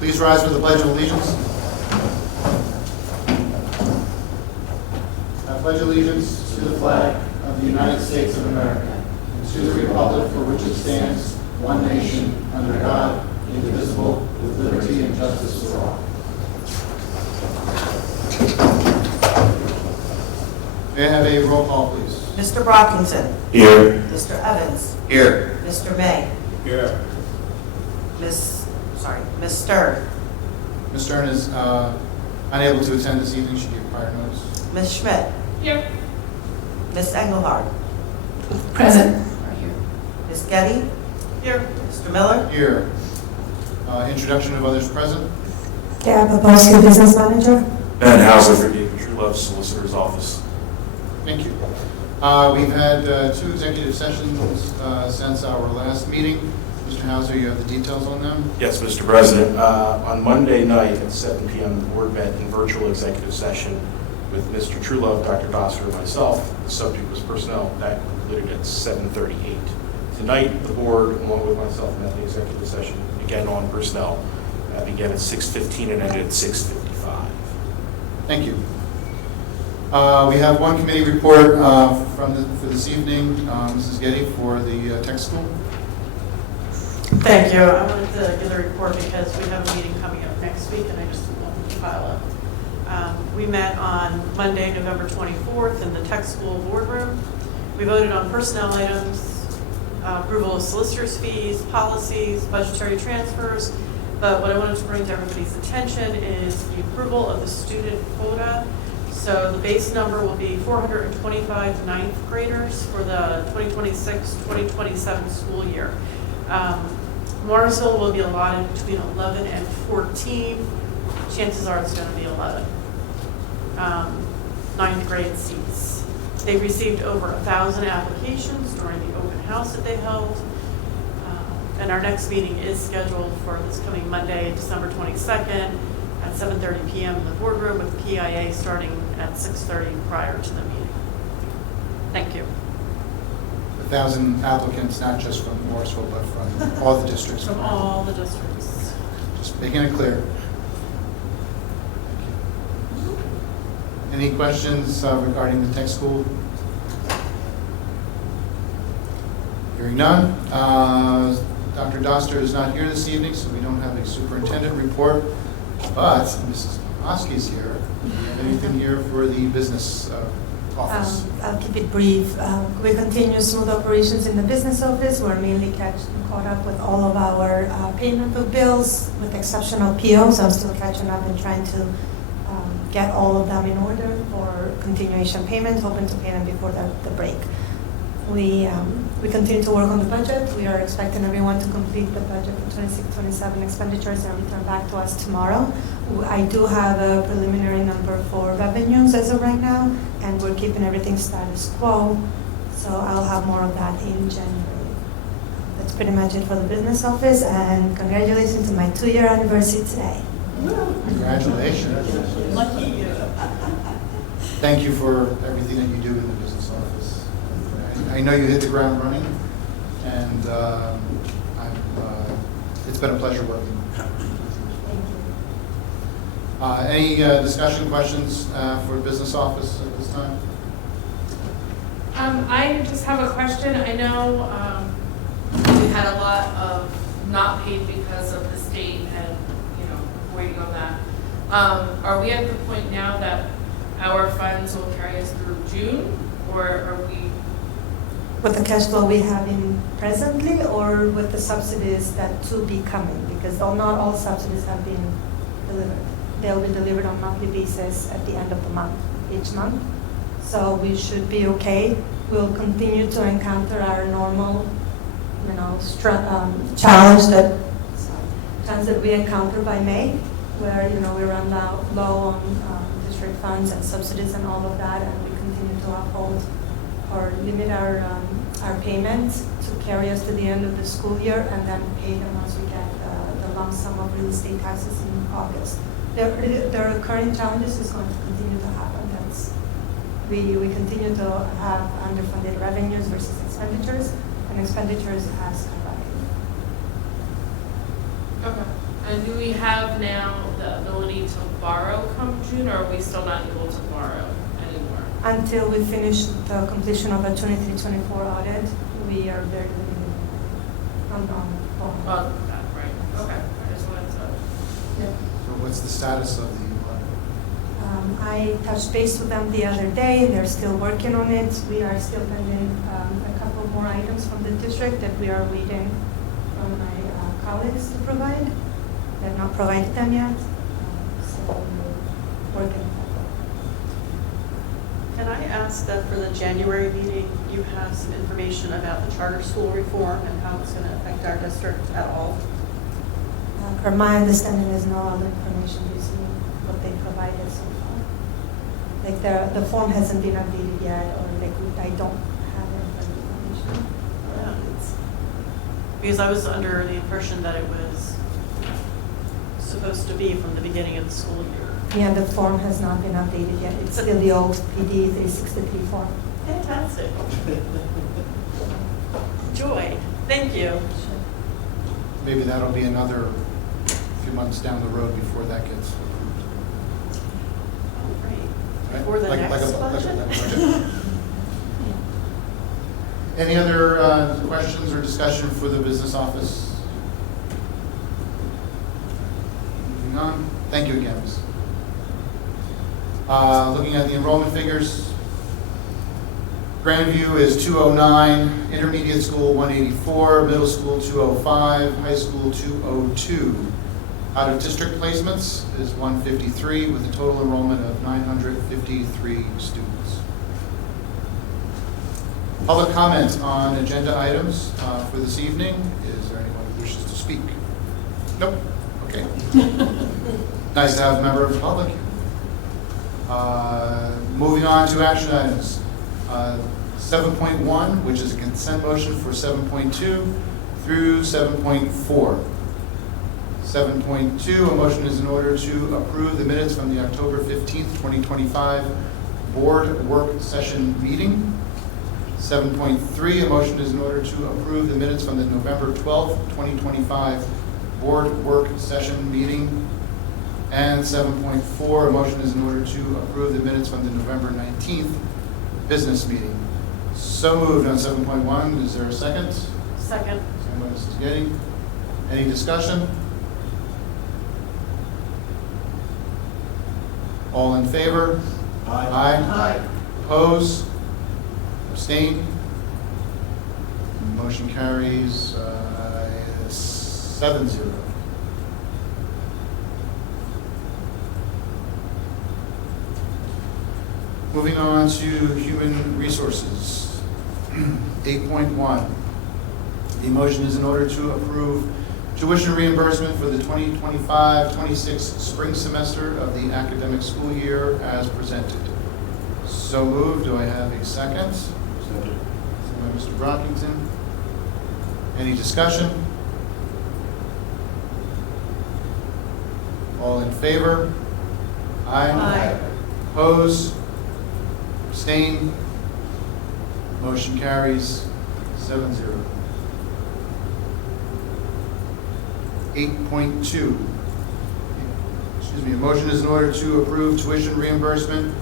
Please rise for the Pledge of Allegiance. I pledge allegiance to the flag of the United States of America and to the republic for which it stands, one nation, under God, indivisible, with liberty and justice for all. May I have a roll call, please? Mr. Brockington. Here. Mr. Evans. Here. Mr. May. Here. Ms. Stern. Ms. Stern is unable to attend this evening. She gave prior notice. Ms. Schmidt. Here. Ms. Engelhardt. Present. Ms. Getty. Here. Mr. Miller. Here. Introduction of others present. Gab Babowski, Business Manager. Ben Hauser for David Truelove, Solicitor's Office. Thank you. We've had 2 executive sessions since our last meeting. Mr. Hauser, you have the details on them? Yes, Mr. President. On Monday night at 7 p.m., the board met in virtual executive session with Mr. Truelove, Dr. Dostler, and myself. The subject was personnel. That concluded at 7:38. Tonight, the board, along with myself, met the executive session again on personnel. That began at 6:15 and ended at 6:55. Thank you. We have one committee report for this evening. Mrs. Getty for the tech school. Thank you. I wanted to give a report because we have a meeting coming up next week and I just wanted to file it. We met on Monday, November 24th in the tech school boardroom. We voted on personnel items, approval of solicitors' fees, policies, budgetary transfers. But what I wanted to bring to everybody's attention is the approval of the student quota. So the base number will be 425 ninth graders for the 2026-2027 school year. Morrisville will be allotted between 11 and 14. Chances are it's going to be 11. Ninth grade seats. They received over 1,000 applications during the open house that they held. And our next meeting is scheduled for this coming Monday, December 22nd at 7:30 p.m. in the boardroom with PIA starting at 6:30 prior to the meeting. Thank you. 1,000 applicants, not just from Morrisville, but from all the districts. From all the districts. Just making it clear. Thank you. Any questions regarding the tech school? Hearing none. Dr. Dostler is not here this evening, so we don't have a superintendent report, but Mrs. Oski is here. Do you have anything here for the business office? I'll keep it brief. We continue smooth operations in the business office. We're mainly caught up with all of our payment of bills, with the exception of POs. I'm still catching up and trying to get all of them in order for continuation payments, hoping to pay them before the break. We continue to work on the budget. We are expecting everyone to complete the budget for 26-27 expenditures and return back to us tomorrow. I do have a preliminary number for revenues as of right now, and we're keeping everything status quo. So I'll have more of that in January. That's pretty much it for the business office, and congratulations to my 2-year anniversary today. Congratulations. Lucky you. Thank you for everything that you do in the business office. I know you hit the ground running, and it's been a pleasure working with you. Any discussion questions for business office at this time? I just have a question. I know we had a lot of not paid because of the state and, waiting on that. Are we at the point now that our funds will carry us through June, or are we? With the cash flow we have in presently, or with the subsidies that to be coming? Because not all subsidies have been delivered. They'll be delivered on a monthly basis at the end of the month, each month. So we should be okay. We'll continue to encounter our normal, challenge that we encounter by May, where we run low on district funds and subsidies and all of that, and we continue to uphold or limit our payments to carry us to the end of the school year, and then pay them once we get the lump sum of real estate taxes in August. The recurring challenges is going to continue to happen. We continue to have underfunded revenues versus expenditures, and expenditures has skyrocketed. Okay. And do we have now the ability to borrow come June, or are we still not able to borrow anymore? Until we finish the completion of a 23-24 audit, we are very limited on bond. Oh, that, right, okay, I just wanted to. Yeah. So what's the status of the audit? I touched base with them the other day. They're still working on it. We are still pending a couple more items from the district that we are waiting from my colleagues to provide. They've not provided them yet. So we're working on Can I ask that for the January meeting, you have some information about the charter school reform and how it's going to affect our district at all? that. Per my understanding, there's no other information using what they provided so far. Like the form hasn't been updated yet, or like I don't have any information. Yeah, because I was under the impression that it was supposed to be from the beginning of the school year. Yeah, the form has not been updated yet. It's still the old PD 363 form. Fantastic. Joy. Thank you. Sure. Maybe that'll be another few months down the road before that gets approved. Oh, great. Right? Before the Like next a budget? budget. Any other questions or discussion for the business office? Moving on. Thank you again, Ms. Looking at the enrollment figures, Grandview is 209, intermediate school 184, middle school 205, high school 202. Out of district placements is 153 with a total enrollment of 953 students. Public comment on agenda items for this evening. Is there anyone who wishes to speak? Nope. Okay. Nice to have a member of the public. Moving on to action items. 7.1, which is a consent motion for 7.2 through 7.4. 7.2, a motion is in order to approve the minutes from the October 15th, 2025 board work session meeting. 7.3, a motion is in order to approve the minutes from the November 12th, 2025 board work session meeting. And 7.4, a motion is in order to approve the minutes from the November 19th business meeting. So moved on 7.1. Is there a second? Second. Second by Mrs. Getty. Any discussion? All in favor? Aye. Oppose? Abstain? Motion carries 7-0. Moving on to human resources. 8.1. The motion is in order to approve tuition reimbursement for the 2025-26 spring semester of the academic school year as presented. So moved. Do I have a second? Second by Mr. Brockington. Any discussion? All in favor? Aye. Oppose? Abstain? Motion carries 7-0. 8.2. Excuse me, a motion is in order to approve tuition reimbursement,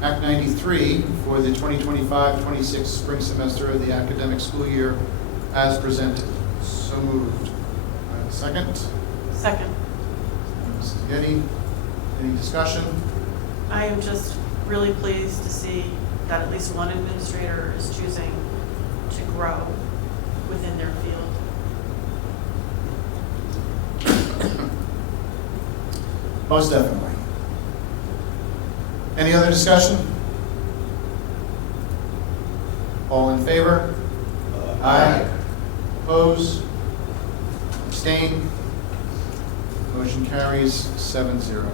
Act 93, for the 2025-26 spring semester of the academic school year as presented. So moved. Second? Second. Mrs. Getty. Any discussion? I am just really pleased to see that at least one administrator is choosing to grow within their field. Most definitely. Any other discussion? All in favor? Aye. Oppose? Abstain? Motion carries 7-0.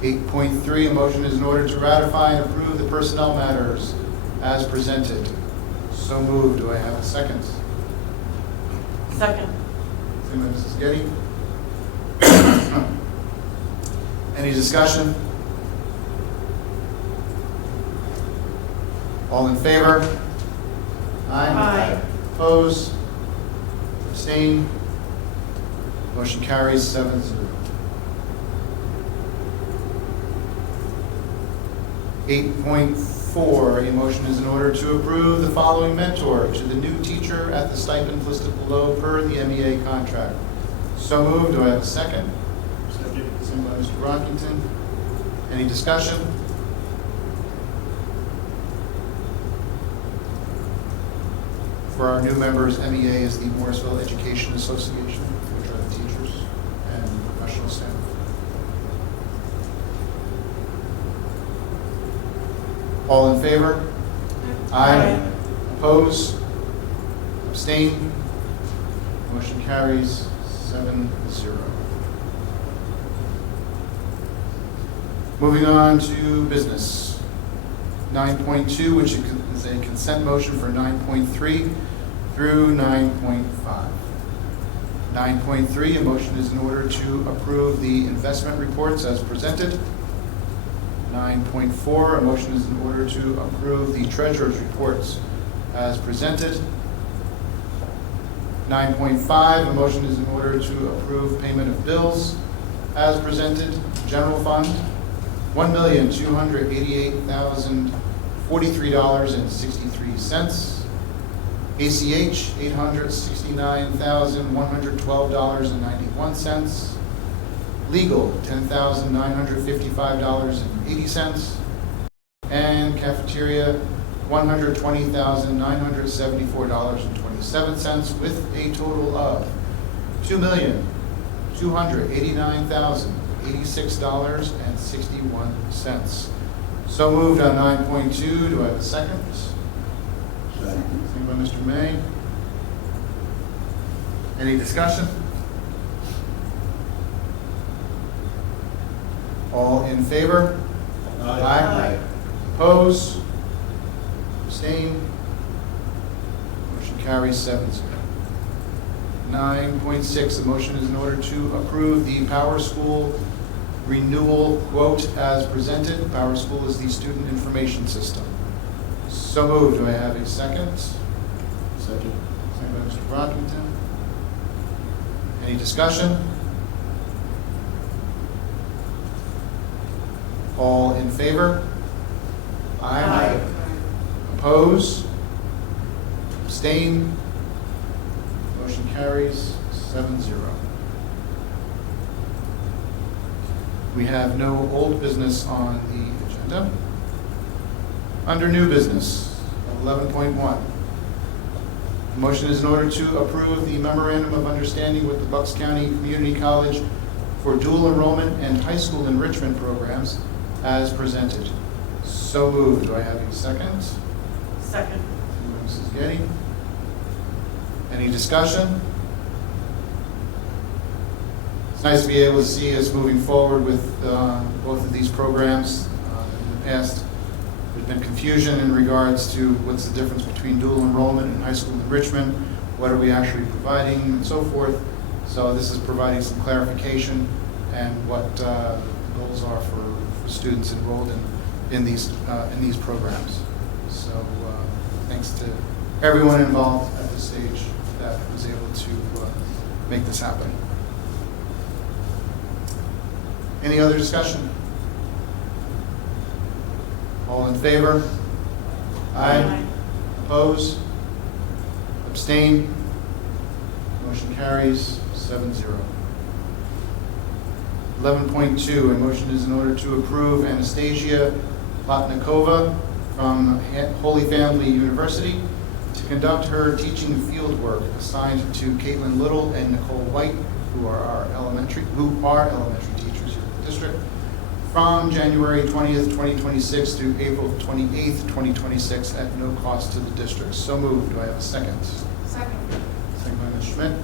8.3, a motion is in order to ratify and approve the personnel matters as presented. So moved. Do I have a second? Second. Second by Mrs. Getty. Any discussion? All in favor? Aye. Oppose? Abstain? Motion carries 7-0. 8.4, a motion is in order to approve the following mentor to the new teacher at the stipend listed below per the MEA contract. So moved. Do I have a second? Second. Second by Mr. Rockington. Any discussion? For our new members, MEA is the Morrisville Education Association, which are the teachers and professional staff. All in favor? Aye. Oppose? Abstain? Motion carries 7-0. Moving on to business. 9.2, which is a consent motion for 9.3 through 9.5. 9.3, a motion is in order to approve the investment reports as presented. 9.4, a motion is in order to approve the treasurer's reports as presented. 9.5, a motion is in order to approve payment of bills as presented. General fund, $1,288,043.63. ACH, $869,112.91. Legal, $10,955.80. And cafeteria, $120,974.27, with a total of $2,289,086.61. So moved on 9.2. Do I have a second? Second by Mr. May. Any discussion? All in favor? Aye. Oppose? Abstain? Motion carries 7-0. 9.6, a motion is in order to approve the Power School renewal quote as presented. Power School is the student information system. So moved. Do I have a second? Second. Second by Mr. Brockington. Any discussion? All in favor? Aye. Oppose? Abstain? Motion carries 7-0. We have no old business on the agenda. Under new business, 11.1. The motion is in order to approve the memorandum of understanding with the Bucks County Community College for dual enrollment and high school enrichment programs as presented. So moved. Do I have a second? Second. Mrs. Getty. Any discussion? It's nice to be able to see us moving forward with both of these programs. In the past, there's been confusion in regards to what's the difference between dual enrollment and high school enrichment, what are we actually providing, and so forth. So this is providing some clarification and what the goals are for students enrolled in these programs. So thanks to everyone involved at this stage that was able to make this happen. Any other discussion? All in favor? Aye. Oppose? Abstain? Motion carries 7-0. 11.2, a motion is in order to approve Anastasia Plotnikova from Holy Family University to conduct her teaching field work assigned to Caitlin Little and Nicole White, who are elementary teachers here at the district, from January 20th, 2026 through April 28th, 2026 at no cost to the district. So moved. Do I have a second? Second. Second by Ms. Schmidt.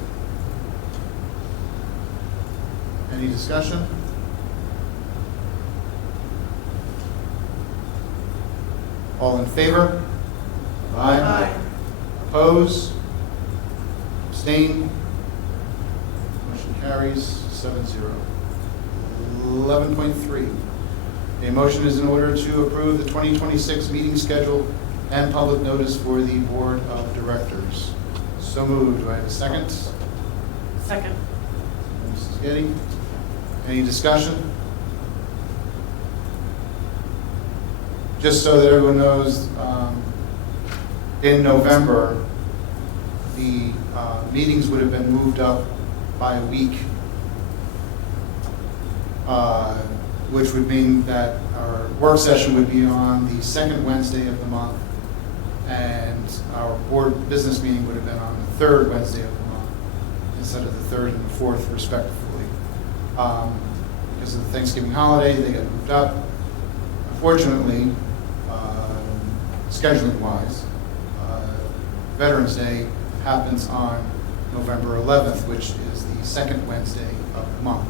Any discussion? All in favor? Aye. Oppose? Abstain? Motion carries 7-0. 11.3. A motion is in order to approve the 2026 meeting schedule and public notice for the Board of Directors. So moved. Do I have a second? Second. Mrs. Getty. Any discussion? Just so that everyone knows, in November, the meetings would have been moved up by a week, which would mean that our work session would be on the second Wednesday of the month, and our board business meeting would have been on the third Wednesday of the month, instead of the third and the fourth respectively. Because of the Thanksgiving holiday, they got moved up. Unfortunately, scheduling-wise, Veterans Day happens on November 11th, which is the second Wednesday of the month.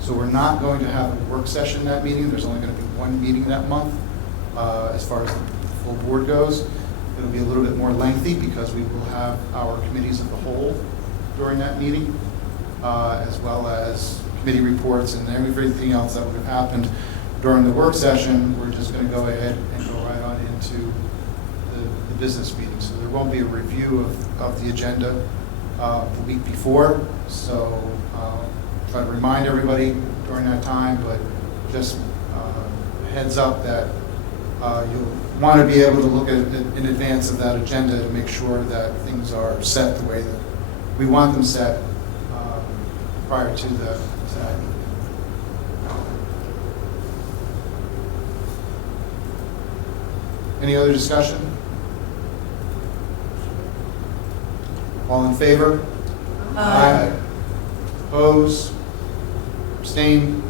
So we're not going to have a work session that meeting. There's only going to be one meeting that month as far as the full board goes. It'll be a little bit more lengthy because we will have our committees of the whole during that meeting, as well as committee reports and everything else that would have happened during the work session. We're just going to go ahead and go right on into the business meeting. So there won't be a review of the agenda the week before. So try to remind everybody during that time, but just heads up that you'll want to be able to look at it in advance of that agenda to make sure that things are set the way that we want them set prior to that meeting. Any other discussion? All in favor? Aye. Oppose? Abstain?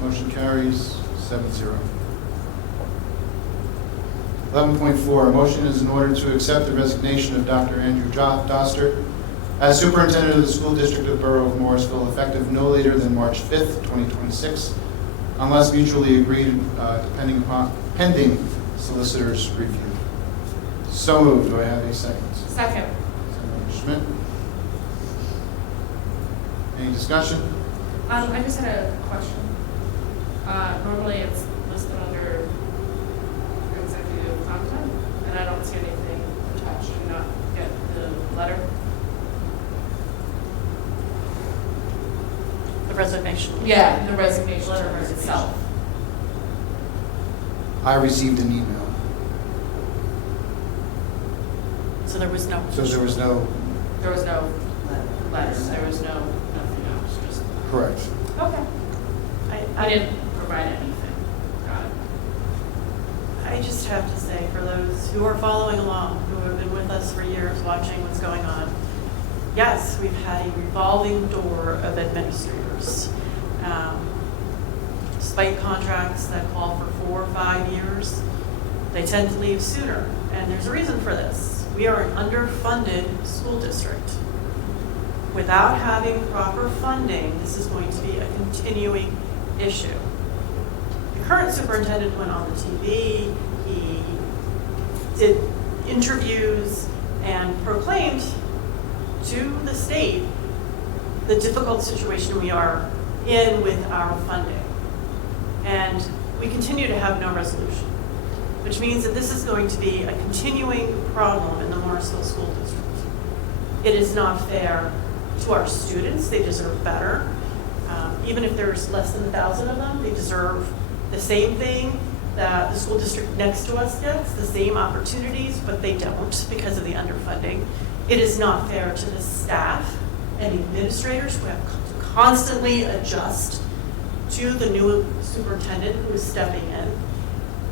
Motion carries 7-0. 11.4, a motion is in order to accept the resignation of Dr. Andrew Doster as superintendent of the school district of Borough of Morrisville, effective no later than March 5th, 2026, unless mutually agreed, pending solicitor's review. So moved. Do I have a second? Second. Schmidt. Any discussion? I just had a question. Normally it's listed under executive content, and I don't see anything attached. Do you not get the letter? The resignation. Yeah, the resignation letter itself. I received an email. So there was no. So there was no, There was no letter, there was no, nothing else, just. correct. Okay. I I didn't provide anything. Got it. I just have to say, for those who are following along, who have been with us for years watching what's going on, yes, we've had a revolving door of administrators. Despite contracts that call for 4 or 5 years, they tend to leave sooner. And there's a reason for this. We are an underfunded school district. Without having proper funding, this is going to be a continuing issue. The current superintendent went on the TV, he did interviews and proclaimed to the state the difficult situation we are in with our funding. And we continue to have no resolution, which means that this is going to be a continuing problem in the Morrisville School District. It is not fair to our students. They deserve better. Even if there's less than 1,000 of them, they deserve the same thing that the school district next to us gets, the same opportunities, but they don't because of the underfunding. It is not fair to the staff and administrators who have to constantly adjust to the new superintendent who is stepping in.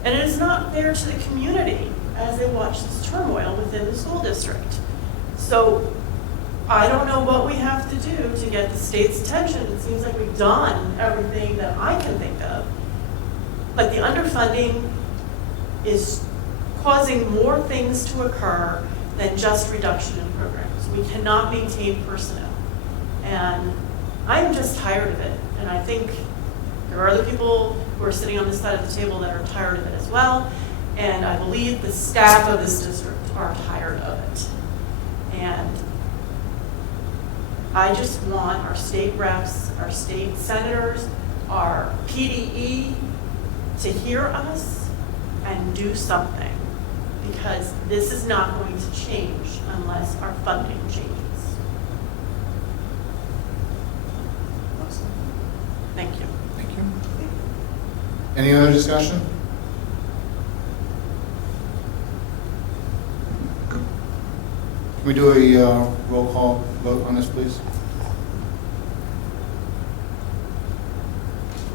And it is not fair to the community as they watch this turmoil within the school district. So I don't know what we have to do to get the state's attention. It seems like we've done everything that I can think of. But the underfunding is causing more things to occur than just reduction in programs. We cannot maintain personnel. And I'm just tired of it. And I think there are other people who are sitting on this side of the table that are tired of it as well. And I believe the staff of this district are tired of it. And I just want our state reps, our state senators, our PDE to hear us and do something, because this is not going to change unless our funding changes. Any other discussion? Can we do a roll call vote on this, please?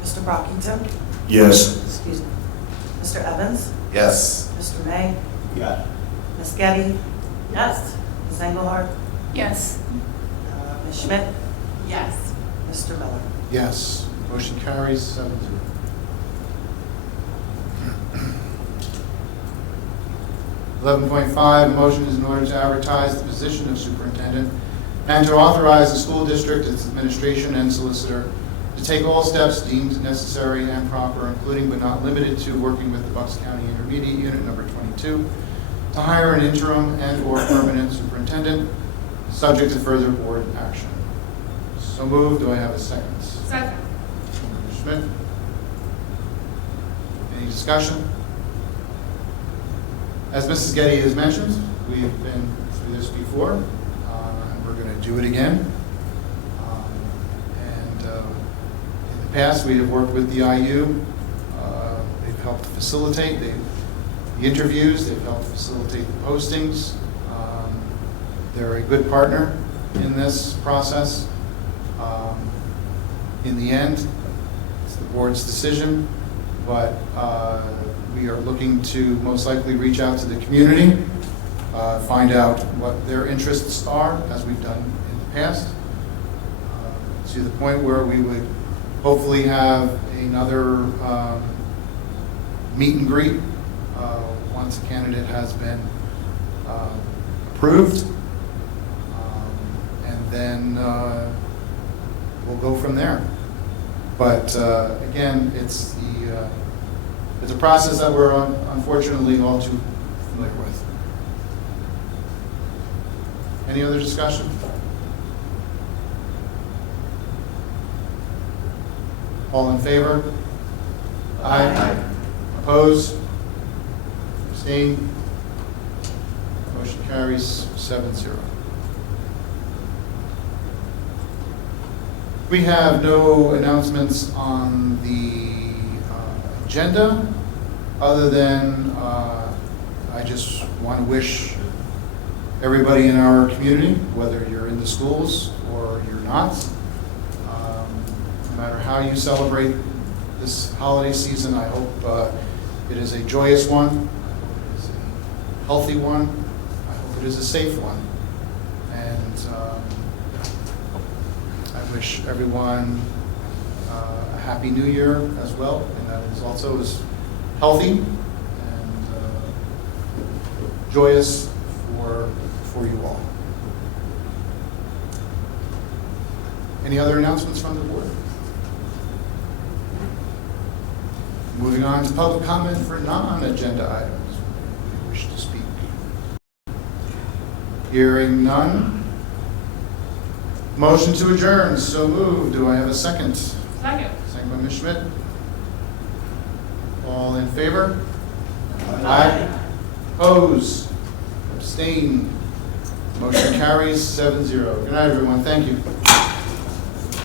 Mr. Brockington? Yes. Excuse me. Mr. Evans? Yes. Mr. May? Yeah. Ms. Getty? Yes. Ms. Engelhardt? Yes. Ms. Schmidt? Yes. Mr. Miller? Yes. Motion carries 7-0. $11.5, motion is in order to advertise the position of superintendent and to authorize the school district, its administration, and solicitor to take all steps deemed necessary and proper, including but not limited to working with the Bucks County Intermediate Unit Number 22, to hire an interim and/or permanent superintendent, subject to further board action. So moved. Do I have a second? Second. Mr. Schmidt? Any discussion? As Mrs. Getty has mentioned, we've been through this before, and we're going to do it again. In the past, we have worked with the IU. They've helped facilitate the interviews. They've helped facilitate the postings. They're a good partner in this process. In the end, it's the board's decision, but we are looking to most likely reach out to the community, find out what their interests are, as we've done in the past, to the point where we would hopefully have another meet and greet once a candidate has been approved, and then we'll go from there. But again, it's a process that we're unfortunately all too familiar with. Any other discussion? All in favor? Aye. Opposed? Abstained? Motion carries 7-0. We have no announcements on the agenda, other than I just want to wish everybody in our community, whether you're in the schools or you're not, no matter how you celebrate this holiday season, I hope it is a joyous one, I hope it is a healthy one, I hope it is a safe one, and I wish everyone a happy new year as well, and that is also is healthy and joyous for you all. Any other announcements from the board? Moving on to public comment for non-agenda items. Anybody wish to speak? Hearing none. Motion to adjourn, so moved. Do I have a second? Second. Second by Ms. Schmidt. All in favor? Aye. Oppose? Abstain? Motion carries 7-0. Good night, everyone. Thank you.